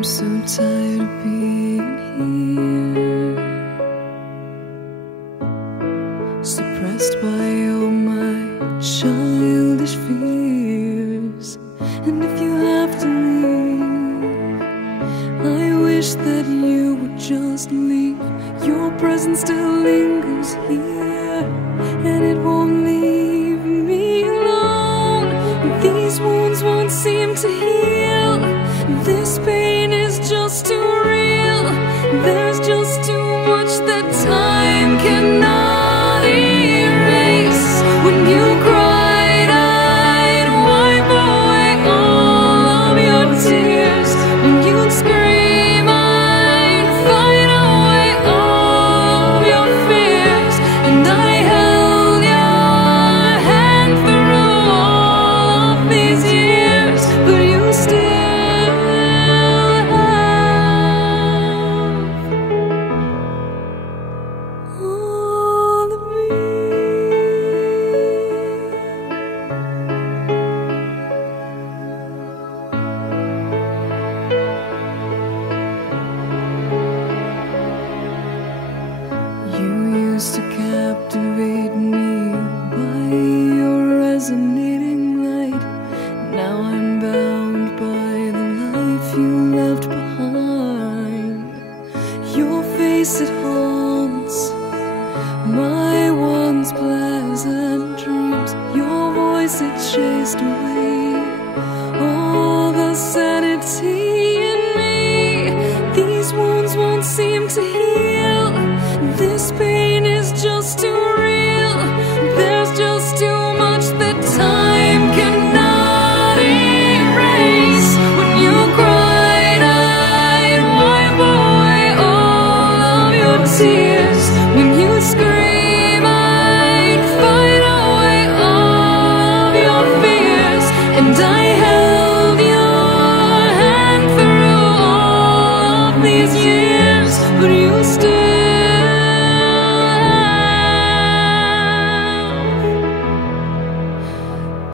I'm so tired of being here, suppressed by all my childish fears. And if you have to leave, I wish that you would just leave. Your presence still lingers here, and it won't leave me alone. These wounds won't seem to heal. This pain is just too real. There's just too much that time cannot erase. When you cried, I'd wipe away all of your tears. When you'd scream, I'd fight away all of your fears. And I held your hand through all of these years, but you still to captivate me by your resonating light. Now I'm bound by the life you left behind. Your face, it haunts my once pleasant dreams. Your voice, it chased away all the sanity in me. These wounds won't seem to heal. This pain is just too real. There's just too much that time cannot erase. When you cried, I'd wipe away all of your tears. When you scream, I'd fight away all of your fears. And I held your hand through all of these years, but you still